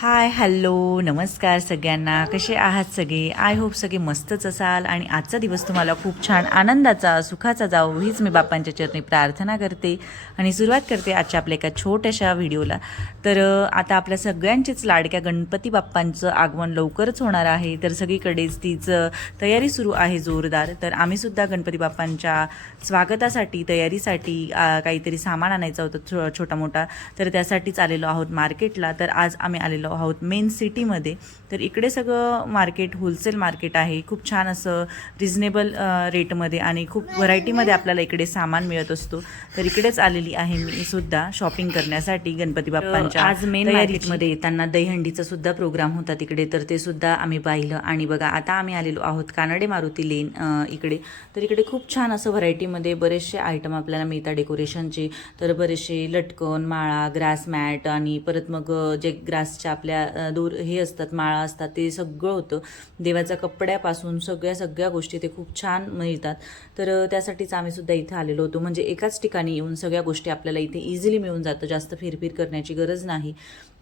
Hi hello नमस्कार सगळ्यांना. कसे आहात सगळे? आय होप सगळे मस्तच असाल आणि आजचा दिवस तुम्हाला खूप छान आनंदाचा सुखाचा जावो हीच मी बाप्पांच्या चरणी प्रार्थना करते आणि सुरुवात करते आजच्या आपल्या एका छोट्याशा व्हिडिओला. तर आता आपल्या सगळ्यांचीच लाडक्या गणपती बाप्पांचं आगमन लवकरच होणार आहे. तर सगळीकडेच तिचं तयारी सुरू आहे जोरदार. तर आम्हीसुद्धा गणपती बाप्पांच्या स्वागतासाठी तयारीसाठी काहीतरी सामान आणायचं होतं छो छोटा मोठा तर त्यासाठीच आलेलो आहोत मार्केटला. तर आज आम्ही आलेलो आहोत मेन सिटीमध्ये तर इकडे सगळं मार्केट होलसेल मार्केट आहे. खूप छान असं रिझनेबल रेटमध्ये आणि खूप व्हरायटीमध्ये आपल्याला इकडे सामान मिळत असतो. तर इकडेच आलेली आहे मी सुद्धा शॉपिंग करण्यासाठी गणपती बाप्पांच्या. आज मेन मार्केटमध्ये येताना दहीहंडीचा सुद्धा प्रोग्राम होता तिकडे तर ते सुद्धा आम्ही पाहिलं आणि बघा आता आम्ही आलेलो आहोत कानडे मारुती लेन इकडे. तर इकडे खूप छान असं व्हरायटीमध्ये बरेचसे आयटम आपल्याला मिळतात डेकोरेशनचे तर बरेचसे लटकन माळा ग्रास मॅट आणि परत मग जे ग्रासच्या आपल्या दूर हे असतात माळा असतात ते सगळं होतं. देवाच्या कपड्यापासून सगळ्या सगळ्या गोष्टी ते खूप छान मिळतात. तर त्यासाठीच आम्ही सुद्धा इथे आलेलो होतो. म्हणजे एकाच ठिकाणी येऊन सगळ्या गोष्टी आपल्याला इथे इझिली मिळून जातं. जास्त फिरफिर करण्याची गरज नाही.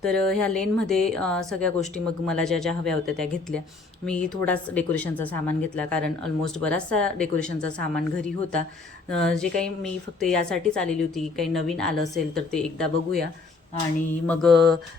तर ह्या लेनमध्ये सगळ्या गोष्टी मग मला ज्या ज्या हव्या होत्या त्या घेतल्या. मी थोडाच डेकोरेशनचा सामान घेतला कारण ऑलमोस्ट बराचसा डेकोरेशनचा सामान घरी होता. जे काही मी फक्त यासाठीच आलेली होती काही नवीन आलं असेल तर ते एकदा बघूया. आणि मग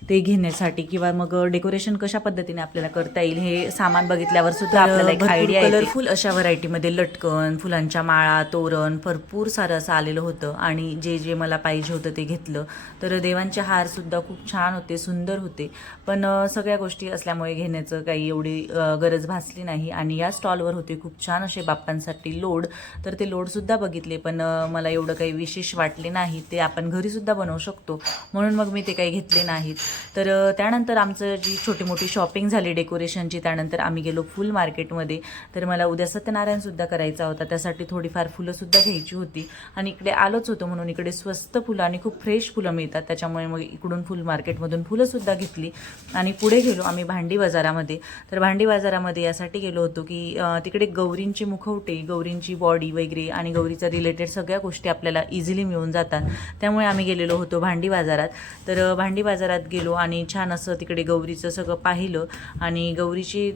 ते घेण्यासाठी किंवा मग डेकोरेशन कशा पद्धतीने आपल्याला करता येईल हे सामान बघितल्यावर सुद्धा आपल्याला एक आयडिया कलरफुल अशा व्हरायटीमध्ये लटकन फुलांच्या माळा तोरण भरपूर सारं असं आलेलं होतं आणि जे जे मला पाहिजे होतं ते घेतलं. तर देवांचे हार सुद्धा खूप छान होते सुंदर होते. पण सगळ्या गोष्टी असल्यामुळे घेण्याचं काही एवढी गरज भासली नाही आणि या स्टॉलवर होते खूप छान असे बाप्पांसाठी लोड. तर ते लोड सुद्धा बघितले पण मला एवढं काही विशेष वाटले नाही. ते आपण घरी सुद्धा बनवू शकतो. म्हणून मग मी ते काही घेतले नाहीत. तर त्यानंतर आमचं जी छोटी मोठी शॉपिंग झाली डेकोरेशनची त्यानंतर आम्ही गेलो फुल मार्केटमध्ये. तर मला उद्या सत्यनारायणसुद्धा करायचा होता. त्यासाठी थोडीफार फुलंसुद्धा घ्यायची होती. आणि इकडे आलोच होतो म्हणून इकडे स्वस्त फुलं आणि खूप फ्रेश फुलं मिळतात. त्याच्यामुळे मग इकडून फुल मार्केटमधून फुलंसुद्धा घेतली. आणि पुढे गेलो आम्ही भांडी बाजारामध्ये. तर भांडी बाजारामध्ये यासाठी गेलो होतो की तिकडे गौरींचे मुखवटे गौरींची बॉडी वगैरे आणि गौरीचा रिलेटेड सगळ्या गोष्टी आपल्याला इझिली मिळून जातात. त्यामुळे आम्ही गेलेलो होतो भांडी बाजारात. तर भांडी बाजारात गेलो आणि छान असं तिकडे गौरीचं सगळं पाहिलं आणि गौरीची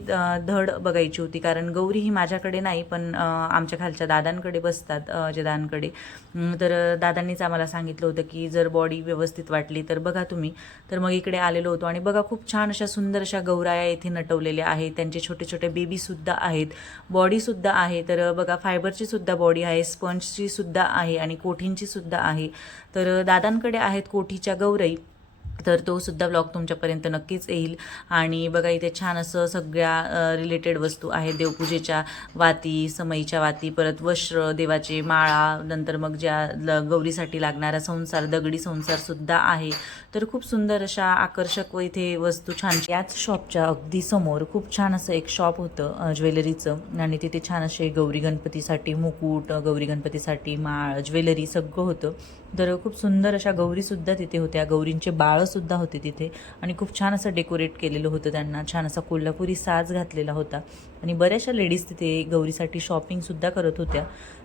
धड बघायची होती. कारण गौरी ही माझ्याकडे नाही पण आमच्या खालच्या दादांकडे बसतात अ, अजयदांकडे तर दादांनीच आम्हाला सांगितलं होतं की जर बॉडी व्यवस्थित वाटली तर बघा तुम्ही. तर मग इकडे आलेलो होतो आणि बघा खूप छान अशा सुंदर अशा गौराया इथे नटवलेल्या आहेत. त्यांचे छोटे छोटे बेबीसुद्धा आहेत. बॉडीसुद्धा आहे. तर बघा फायबरची सुद्धा बॉडी आहे. स्पंजची सुद्धा आहे आणि कोठींची सुद्धा आहे. तर दादांकडे आहेत कोठीच्या aí. तर तो सुद्धा ब्लॉग तुमच्यापर्यंत नक्कीच येईल. आणि बघा इथे छान असं सगळ्या रिलेटेड वस्तू आहेत. देवपूजेच्या वाती समईच्या वाती परत वस्त्र देवाचे माळा नंतर मग ज्या ल गौरीसाठी लागणारा संसार दगडी संसार सुद्धा आहे. तर खूप सुंदर अशा आकर्षक व इथे वस्तू छान याच शॉपच्या अगदी समोर खूप छान असं एक शॉप होतं ज्वेलरीचं. आणि तिथे छान असे गौरी गणपतीसाठी मुकुट गौरी गणपतीसाठी माळ ज्वेलरी सगळं होतं. तर खूप सुंदर अशा गौरीसुद्धा तिथे होत्या. गौरींचे सुद्धा होते तिथे. आणि खूप छान असं डेकोरेट केलेलं होतं त्यांना. छान असा कोल्हापुरी साज घातलेला होता. आणि बऱ्याचशा लेडीज तिथे गौरीसाठी शॉपिंगसुद्धा करत होत्या.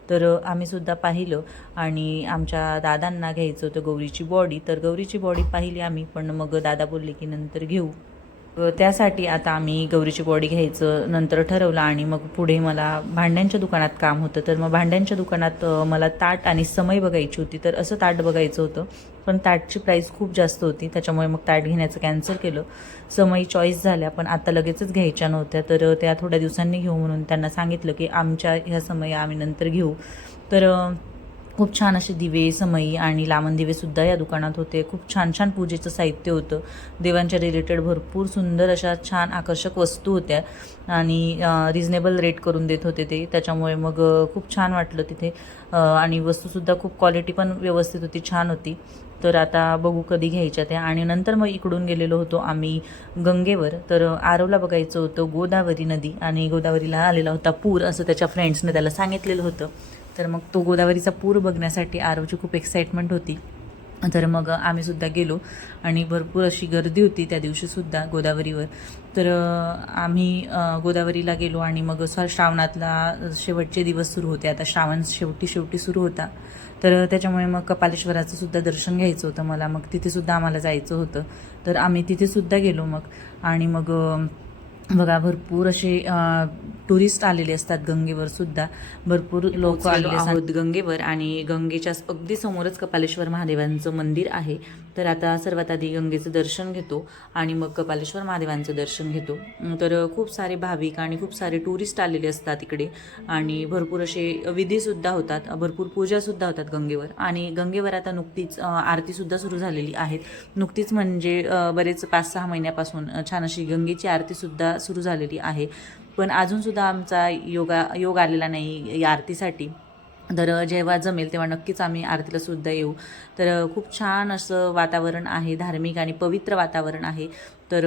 तर आम्ही सुद्धा पाहिलं. आणि आमच्या दादांना घ्यायचं होतं गौरीची बॉडी तर गौरीची बॉडी पाहिली आम्ही. पण मग दादा बोलले की नंतर घेऊ. त्यासाठी आता आम्ही गौरीची बॉडी घ्यायचं नंतर ठरवलं आणि मग पुढे मला भांड्यांच्या दुकानात काम होतं. तर मग भांड्यांच्या दुकानात मला ताट आणि समय बघायची होती. तर असं ताट बघायचं होतं. पण ताटची प्राईस खूप जास्त होती. त्याच्यामुळे मग ताट घेण्याचं कॅन्सल केलं. समय चॉईस झाल्या पण आता लगेचच घ्यायच्या नव्हत्या. तर त्या थोड्या दिवसांनी घेऊ म्हणून त्यांना सांगितलं की आमच्या ह्या समय आम्ही नंतर घेऊ. तर खूप छान असे दिवे समई आणि लामण दिवेसुद्धा या दुकानात होते. खूप छान छान पूजेचं साहित्य होतं. देवांच्या रिलेटेड भरपूर सुंदर अशा छान आकर्षक वस्तू होत्या आणि रिजनेबल रेट करून देत होते ते. त्याच्यामुळे मग खूप छान वाटलं तिथे. आणि वस्तूसुद्धा खूप क्वालिटी पण व्यवस्थित होती छान होती. तर आता बघू कधी घ्यायच्या त्या. आणि नंतर मग इकडून गेलेलो होतो आम्ही गंगेवर. तर आरवला बघायचं होतं गोदावरी नदी. आणि गोदावरीला आलेला होता पूर असं त्याच्या फ्रेंड्सने त्याला सांगितलेलं होतं. तर मग तो गोदावरीचा पूर बघण्यासाठी आरवची खूप एक्साइटमेंट होती. तर मग आम्ही सुद्धा गेलो आणि भरपूर अशी गर्दी होती त्या दिवशीसुद्धा गोदावरीवर. तर आम्ही गोदावरीला गेलो आणि मग स श्रावणातला शेवटचे दिवस सुरू होते. आता श्रावण शेवटी शेवटी सुरू होता. तर त्याच्यामुळे मग कपालेश्वराचं सुद्धा दर्शन घ्यायचं होतं मला. मग तिथे सुद्धा आम्हाला जायचं होतं. तर आम्ही तिथे सुद्धा गेलो मग. आणि मग बघा भरपूर असे टुरिस्ट आलेले असतात गंगेवर सुद्धा. भरपूर लोक आलेले आहोत गंगेवर आणि गंगेच्या अगदी समोरच कपालेश्वर महादेवांचं मंदिर आहे. तर आता सर्वात आधी गंगेचं दर्शन घेतो आणि मग कपालेश्वर महादेवांचं दर्शन घेतो. तर खूप सारे भाविक आणि खूप सारे टुरिस्ट आलेले असतात इकडे. आणि भरपूर असे विधीसुद्धा होतात. भरपूर पूजासुद्धा होतात गंगेवर. आणि गंगेवर आता नुकतीच आरतीसुद्धा सुरू झालेली आहेत. नुकतीच म्हणजे बरेच पाच सहा महिन्यापासून छान अशी गंगेची आरतीसुद्धा सुरू झालेली आहे. पण अजूनसुद्धा आमचा योगा योग आलेला नाही या आरतीसाठी. तर जेव्हा जमेल तेव्हा नक्कीच आम्ही आरतीला सुद्धा येऊ. तर खूप छान असं वातावरण आहे धार्मिक आणि पवित्र वातावरण आहे. तर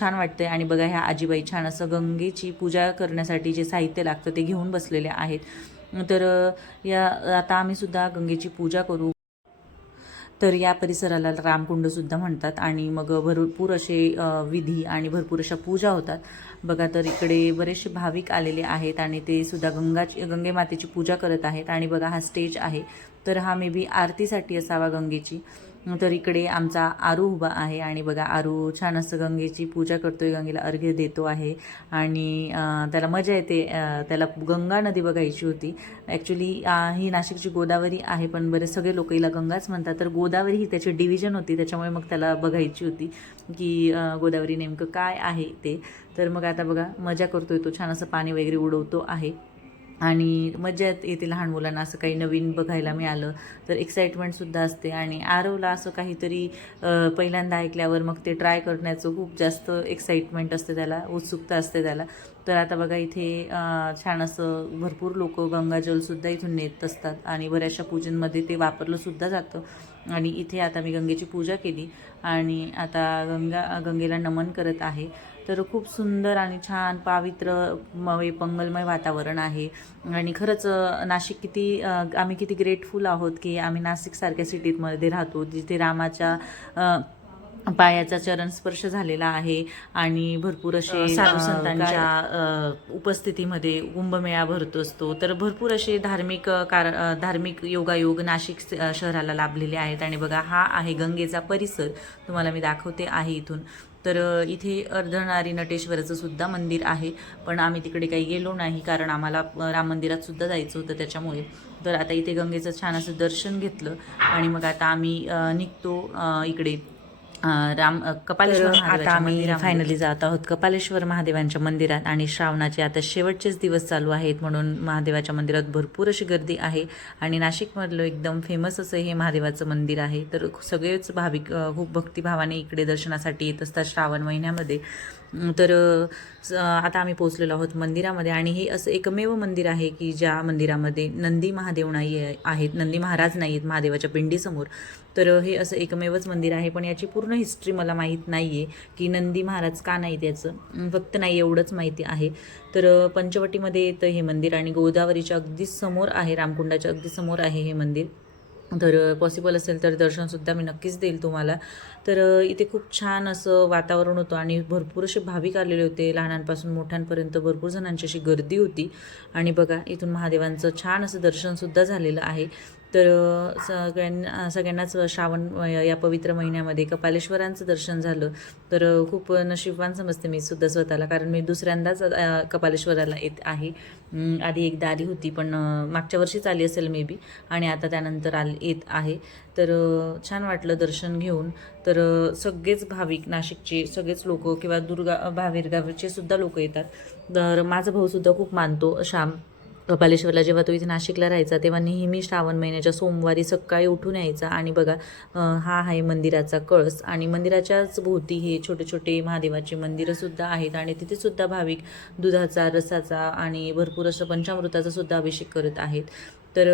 छान वाटतंय आणि बघा ह्या आजीबाई छान असं गंगेची पूजा करण्यासाठी जे साहित्य लागतं ते घेऊन बसलेले आहेत. तर या आता आम्ही सुद्धा गंगेची पूजा करू. तर या परिसराला रामकुंडसुद्धा म्हणतात. आणि मग भरपूर असे विधी आणि भरपूर अशा पूजा होतात. बघा तर इकडे बरेचसे भाविक आलेले आहेत आणि ते सुद्धा गंगाची गंगे मातेची पूजा करत आहेत. आणि बघा हा स्टेज आहे. तर हा मे बी आरतीसाठी असावा गंगेची. तर इकडे आमचा आरू उभा आहे आणि बघा आरू छान असं गंगेची पूजा करतोय गंगेला अर्घ्य देतो आहे. आणि त्याला मजा येते त्याला गंगा नदी बघायची होती. ॲक्च्युली ही नाशिकची गोदावरी आहे पण बरे सगळे लोक हिला गंगाच म्हणतात. तर गोदावरी ही त्याची डिव्हिजन होती त्याच्यामुळे मग त्याला बघायची होती की गोदावरी नेमकं काय आहे ते. तर मग आता बघा मजा करतोय तो छान असं पाणी वगैरे उडवतो आहे. आणि मजा येत- येते लहान मुलांना असं काही नवीन बघायला मिळालं तर एक्साइटमेंटसुद्धा असते. आणि आरवला असं काहीतरी पहिल्यांदा ऐकल्यावर मग ते ट्राय करण्याचं खूप जास्त एक्साइटमेंट असते त्याला उत्सुकता असते त्याला. तर आता बघा इथे छान असं भरपूर लोक गंगाजलसुद्धा इथून नेत असतात आणि बऱ्याचशा पूजनमध्ये ते वापरलंसुद्धा जातं. आणि इथे आता मी गंगेची पूजा केली आणि आता गंगा गंगेला नमन करत आहे. तर खूप सुंदर आणि छान पावित्र मय पंगलमय वातावरण आहे. आणि खरंच नाशिक किती आम्ही किती ग्रेटफुल आहोत की आम्ही नाशिकसारख्या सिटीमध्ये राहतो जिथे रामाच्या पायाचा चरण स्पर्श झालेला आहे. आणि भरपूर असे साधू संतांच्या उपस्थितीमध्ये कुंभमेळा भरतो असतो. तर भरपूर असे धार्मिक कार धार्मिक योगायोग नाशिक शहराला लाभलेले आहेत. आणि बघा हा आहे गंगेचा परिसर. तुम्हाला मी दाखवते आहे इथून. तर इथे अर्धनारी नटेश्वराचं सुद्धा मंदिर आहे. पण आम्ही तिकडे काही गेलो नाही कारण आम्हाला राम मंदिरात सुद्धा जायचं होतं त्याच्यामुळे. तर आता इथे गंगेचं छान असं दर्शन घेतलं आणि मग आता आम्ही निघतो इकडे. राम कपालेश्वर आता आम्ही फायनली जात आहोत कपालेश्वर महादेवांच्या मंदिरात आणि श्रावणाचे आता शेवटचेच दिवस चालू आहेत म्हणून महादेवाच्या मंदिरात भरपूर अशी गर्दी आहे. आणि नाशिकमधलं एकदम फेमस असं हे महादेवाचं मंदिर आहे. तर सगळेच भाविक खूप भक्तिभावाने इकडे दर्शनासाठी येत असतात श्रावण महिन्यामध्ये. तर आता आम्ही पोचलेलो आहोत मंदिरामध्ये आणि हे असं एकमेव मंदिर आहे की ज्या मंदिरामध्ये नंदी महादेव नाही आहेत नंदी महाराज नाही आहेत महादेवाच्या पिंडीसमोर. तर हे असं एकमेवच मंदिर आहे पण याची पूर्ण हिस्ट्री मला माहीत नाही आहे की नंदी महाराज का नाही त्याचं. फक्त नाही एवढंच माहिती आहे. तर पंचवटीमध्ये येतं हे मंदिर आणि गोदावरीच्या अगदी समोर आहे रामकुंडाच्या अगदी समोर आहे हे मंदिर. तर पॉसिबल असेल तर दर्शनसुद्धा मी नक्कीच देईल तुम्हाला. तर इथे खूप छान असं वातावरण होतं आणि भरपूर असे भाविक आलेले होते. लहानांपासून मोठ्यांपर्यंत भरपूर जणांची अशी गर्दी होती. आणि बघा इथून महादेवांचं छान असं दर्शनसुद्धा झालेलं आहे. तर सगळ्यांना सगळ्यांनाच श्रावण या पवित्र महिन्यामध्ये कपालेश्वरांचं दर्शन झालं. तर खूप नशीबवान समजते मी सुद्धा स्वतःला कारण मी दुसऱ्यांदाच कपालेश्वराला येत आहे. आधी एकदा आली होती पण मागच्या वर्षीच आली असेल मे बी आणि आता त्यानंतर आल येत आहे. तर छान वाटलं दर्शन घेऊन. तर सगळेच भाविक नाशिकचे सगळेच लोक किंवा दुर्गा बाहेरगावचे सुद्धा लोक येतात. तर माझा भाऊसुद्धा खूप मानतो श्याम. कपालेश्वरला जेव्हा तो इथे नाशिकला राहायचा तेव्हा नेहमी श्रावण महिन्याच्या सोमवारी सकाळी उठून यायचा. आणि बघा हा आहे मंदिराचा कळस. आणि मंदिराच्याच भोवती हे छोटे छोटे महादेवाची मंदिरंसुद्धा आहेत. आणि तिथेसुद्धा भाविक दुधाचा रसाचा आणि भरपूर असं पंचामृताचा सुद्धा अभिषेक करत आहेत. तर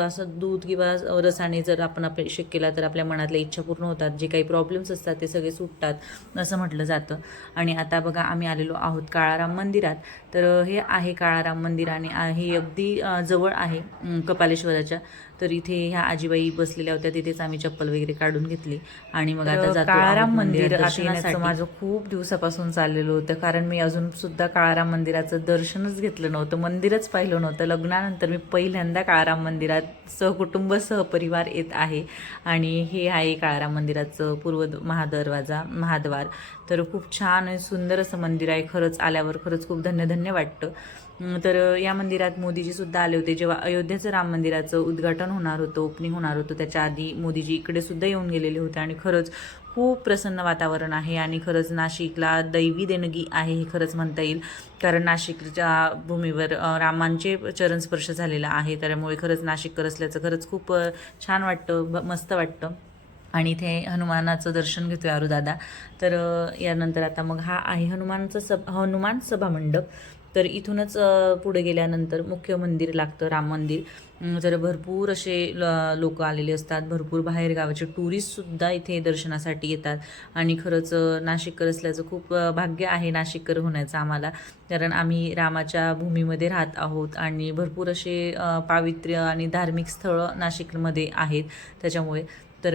असं दूध किंवा रसाने जर आपण अभिषेक केला तर आपल्या मनातल्या इच्छा पूर्ण होतात. जे काही प्रॉब्लेम्स असतात ते सगळे सुटतात असं म्हटलं जातं. आणि आता बघा आम्ही आलेलो आहोत काळाराम मंदिरात. तर हे आहे काळाराम मंदिर आणि हे अगदी जवळ आहे कपालेश्वराच्या. तर इथे ह्या आजीबाई बसलेल्या होत्या तिथेच आम्ही चप्पल वगैरे काढून घेतली. आणि मग आता जातो काळाराम मंदिर दर्शनासाठी. माझं खूप दिवसापासून चाललेलं होतं कारण मी अजून सुद्धा काळाराम मंदिराचं दर्शनच घेतलं नव्हतं मंदिरच पाहिलं नव्हतं. लग्नानंतर मी पहिल्यांदा काळाराम मंदिरात सहकुटुंब सहपरिवार येत आहे. आणि हे आहे काळाराम मंदिराचं पूर्व महादरवाजा महाद्वार. तर खूप छान आणि सुंदर असं मंदिर आहे खरंच आल्यावर खरंच खूप धन्य धन्य वाटतं. तर या मंदिरात मोदीजी सुद्धा आले होते. जेव्हा अयोध्येचं राम मंदिराचं उद्घाटन होणार होतं ओपनिंग होणार होतं त्याच्या आधी मोदीजी इकडे सुद्धा येऊन गेलेले होते. आणि खरंच खूप प्रसन्न वातावरण आहे आणि खरंच नाशिकला दैवी देणगी आहे हे खरंच म्हणता येईल. कारण नाशिकच्या भूमीवर रामांचे चरणस्पर्श झालेला आहे. त्यामुळे खरंच नाशिककर असल्याचं खरंच खूप छान वाटतं ब- मस्त वाटतं. आणि इथे हनुमानाचं दर्शन घेतोय दादा तर यानंतर आता मग हा आहे हनुमानचं सभ हनुमान सभा मंडप तर इथूनच पुढे गेल्यानंतर मुख्य मंदिर लागतं राम मंदिर. जर तर भरपूर असे लोक आलेले असतात भरपूर बाहेर गावाचे टुरिस्टसुद्धा इथे दर्शनासाठी येतात. आणि खरंच नाशिककर असल्याचं खूप भाग्य आहे नाशिककर होण्याचं आम्हाला. कारण आम्ही रामाच्या भूमीमध्ये राहत आहोत आणि भरपूर असे पावित्र्य आणि धार्मिक स्थळं नाशिकमध्ये आहेत त्याच्यामुळे. तर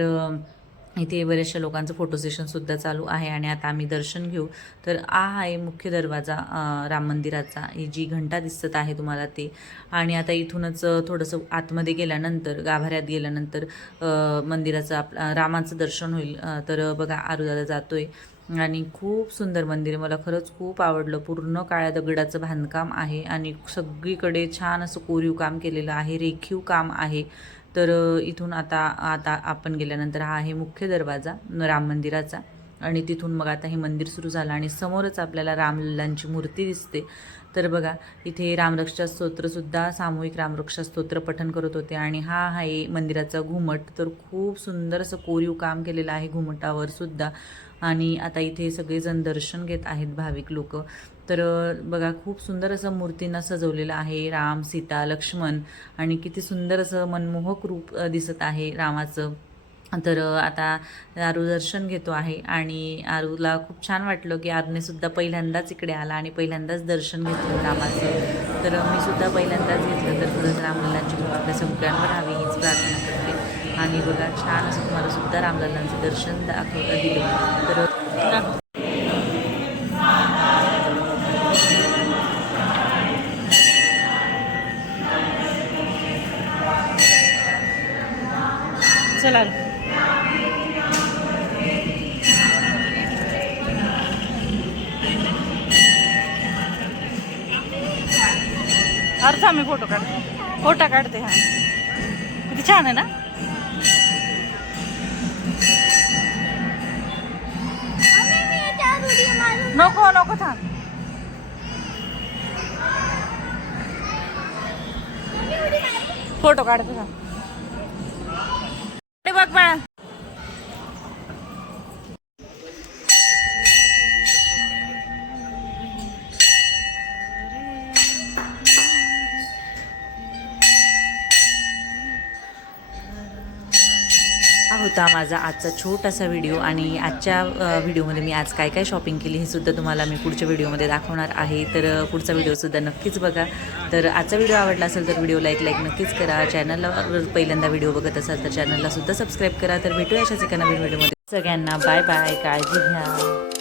इथे बऱ्याचशा लोकांचं फोटो सेशनसुद्धा चालू आहे आणि आता आम्ही दर्शन घेऊ. तर हा आहे मुख्य दरवाजा राम मंदिराचा. ही जी घंटा दिसत आहे तुम्हाला ते. आणि आता इथूनच थोडंसं आतमध्ये गेल्यानंतर गाभाऱ्यात गेल्यानंतर मंदिराचं आपलं रामाचं दर्शन होईल. तर बघा आरुदादा जातोय. आणि खूप सुंदर मंदिर मला खरंच खूप आवडलं. पूर्ण काळ्या दगडाचं बांधकाम आहे आणि सगळीकडे छान असं कोरीव काम केलेलं आहे. रेखीव काम आहे. तर इथून आता आता आपण गेल्यानंतर हा आहे मुख्य दरवाजा राम मंदिराचा. आणि तिथून मग आता हे मंदिर सुरू झालं आणि समोरच आपल्याला रामलल्लांची मूर्ती दिसते. तर बघा इथे रामरक्षा स्तोत्रसुद्धा सामूहिक रामरक्षा स्तोत्र पठन करत होते. आणि हा आहे मंदिराचा घुमट. तर खूप सुंदर असं कोरीव काम केलेलं आहे घुमटावर सुद्धा. आणि आता इथे सगळेजण दर्शन घेत आहेत भाविक लोक. तर बघा खूप सुंदर असं मूर्तींना सजवलेलं आहे राम सीता लक्ष्मण आणि किती सुंदर असं मनमोहक रूप दिसत आहे रामाचं. तर आता आरू दर्शन घेतो आहे आणि आरूला खूप छान वाटलं की आरूने सुद्धा पहिल्यांदाच इकडे आला आणि पहिल्यांदाच दर्शन घेतलं रामाचं. तर मी सुद्धा पहिल्यांदाच घेतलं तर खरंच रामलल्लांची कृपा आपल्या सगळ्यांवर हवी हीच प्रार्थना करते. आणि बघा छान असं तुम्हाला सुद्धा रामलल्लांचं दर्शन दाखवता दिलं. तर चला अर्धा मी फोटो काढते. फोटो काढते हा. किती छान आहे ना? नको नको थांब. फोटो काढते थांब. हा होता माझा आजचा छोटासा व्हिडिओ आणि आजच्या व्हिडिओमध्ये मी आज काय काय शॉपिंग केली हे सुद्धा तुम्हाला मी पुढच्या व्हिडिओमध्ये दाखवणार आहे. तर पुढचा व्हिडिओसुद्धा नक्कीच बघा. तर आजचा व्हिडिओ आवडला असेल तर व्हिडिओ एक लाईक नक्कीच करा. चॅनलला पहिल्यांदा व्हिडिओ बघत असाल तर चॅनलला सुद्धा सबस्क्राईब करा. तर भेटूया अशाच एका नवीन व्हिडिओमध्ये. सगळ्यांना बाय बाय काळजी घ्या.